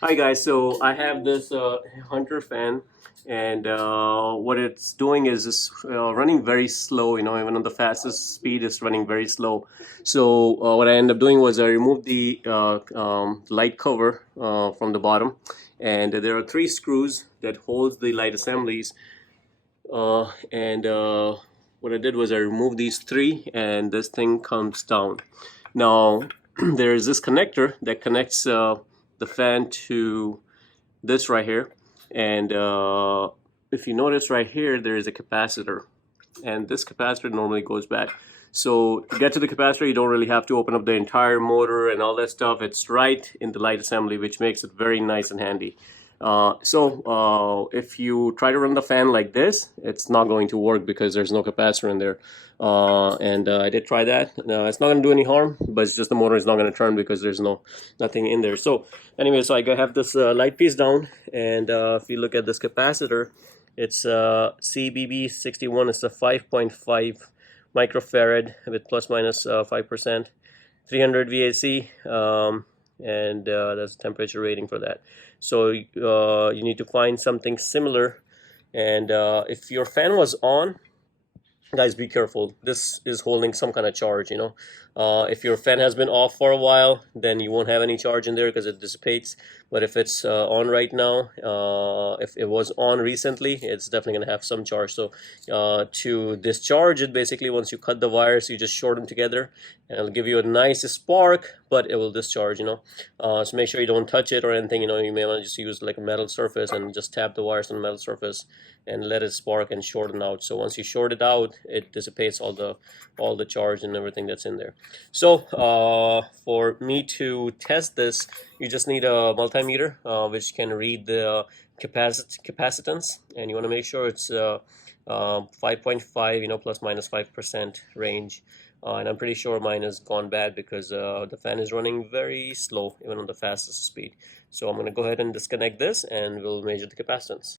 Hi guys, so I have this Hunter fan, and what it's doing is it's running very slow. You know, even on the fastest speed, it's running very slow. So what I ended up doing was I removed the light cover from the bottom, and there are three screws that holds the light assemblies. And What I did was I removed these three, and this thing comes down. Now there is this connector that connects the fan to this right here, and if you notice right here, there is a capacitor, and this capacitor normally goes back. So to get to the capacitor, you don't really have to open up the entire motor and all that stuff. It's right in the light assembly, which makes it very nice and handy. If you try to run the fan like this, it's not going to work because there's no capacitor in there. I did try that. It's not going to do any harm, but it's just the motor is not going to turn because there's nothing in there. So anyway, so I have this light piece down, and if you look at this capacitor, it's CBB61. It's a 5.5 microfarad with plus minus 5%, 300 VAC, and that's the temperature rating for that. So you need to find something similar, and if your fan was on, guys, be careful. This is holding some kind of charge, you know. If your fan has been off for a while, then you won't have any charge in there because it dissipates. But if it's on right now, if it was on recently, it's definitely going to have some charge. So to discharge it, basically, once you cut the wires, you just short them together, and it'll give you a nice spark, but it will discharge, you know. So make sure you don't touch it or anything, you know. You may want to just use like a metal surface and just tap the wires on the metal surface and let it spark and shorten out. So once you short it out, it dissipates all the charge and everything that's in there. So for me to test this, you just need a multimeter which can read the capacitance, and you want to make sure it's 5.5, you know, plus minus 5% range. And I'm pretty sure mine has gone bad because the fan is running very slow even on the fastest speed. So I'm going to go ahead and disconnect this, and we'll measure the capacitance.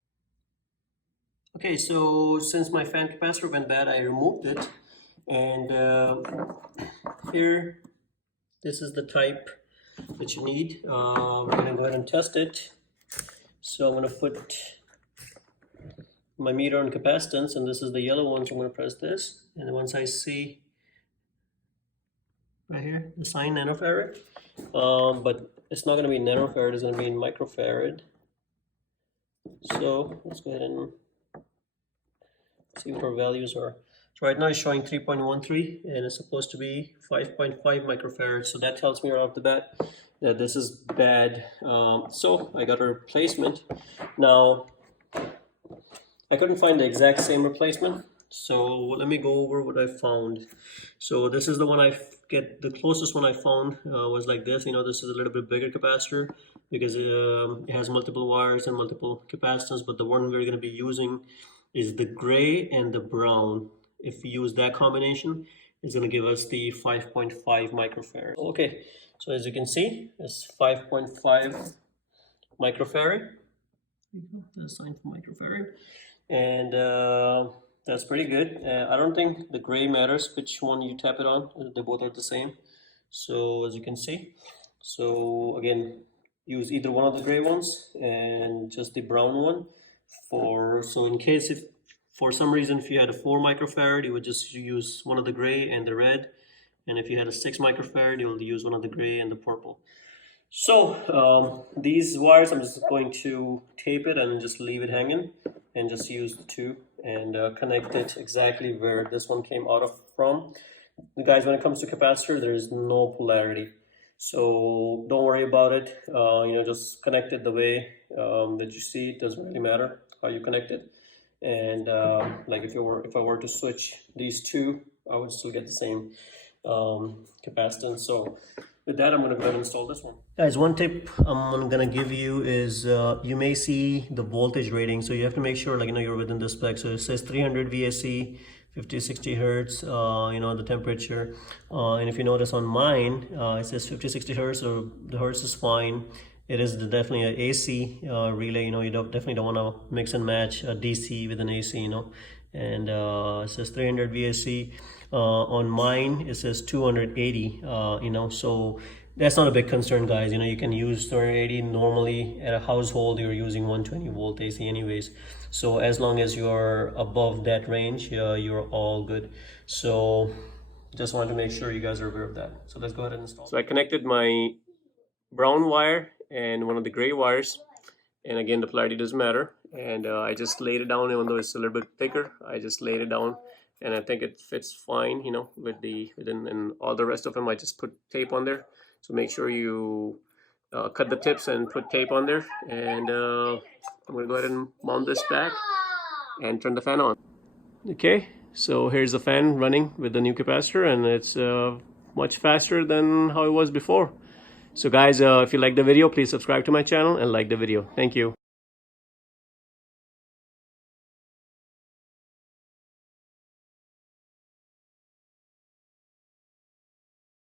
Okay, so since my fan capacitor went bad, I removed it, and here, this is the type that you need. We're gonna go ahead and test it. So I'm gonna put my meter on capacitance, and this is the yellow one, so I'm gonna press this, and once I see right here, the sign nanofarad, but it's not gonna be nanofarad, it's gonna be in microfarad. So let's go ahead and see what our values are. So right now it's showing 3.13, and it's supposed to be 5.5 microfarads. So that tells me right off the bat that this is bad. So I got a replacement. Now I couldn't find the exact same replacement, so let me go over what I found. So this is the one the closest one I found was like this. You know, this is a little bit bigger capacitor because it has multiple wires and multiple capacitance, but the one we're going to be using is the gray and the brown. If we use that combination, it's going to give us the 5.5 microfarad. Okay, so as you can see, it's 5.5 microfarad. The sign for microfarad, and that's pretty good. I don't think the gray matters which one you tap it on. They both are the same. So as you can see, so again, use either one of the gray ones and just the brown one. So in case if for some reason if you had a 4 microfarad, you would just use one of the gray and the red, and if you had a 6 microfarad, you'll use one of the gray and the purple. So these wires, I'm just going to tape it and just leave it hanging, and just use the two and connect it exactly where this one came out of from. Guys, when it comes to capacitor, there is no polarity, so don't worry about it. You know, just connect it the way that you see. It doesn't really matter how you connect it. And like if I were to switch these two, I would still get the same capacitance. So with that, I'm going to go ahead and install this one. Guys, one tip I'm going to give you is you may see the voltage rating. So you have to make sure, like, you know, you're within the spec. So it says 300 VSC, 50-60 hertz, you know, the temperature. And if you notice on mine, it says 50-60 hertz, so the hertz is fine. It is definitely an AC relay. You know, you definitely don't want to mix and match a DC with an AC, you know. and it says 300 VSC. On mine it says 280. So that's not a big concern, guys. You can use 280. Normally at a household you're using 120 volt AC anyways, so as long as you're above that range, you're all good. So just wanted to make sure you guys are aware of that. So let's go ahead and install. So I connected my brown wire and one of the gray wires, and again the polarity doesn't matter, and I just laid it down. Even though it's a little bit thicker, I just laid it down, and I think it fits fine, and all the rest of them I just put tape on there. So make sure you cut the tips and put tape on there, and I'm gonna go ahead and mount this back and turn the fan on. Okay, so here's the fan running with the new capacitor, and it's much faster than how it was before. So guys, if you like the video, please subscribe to my channel and like the video. Thank you.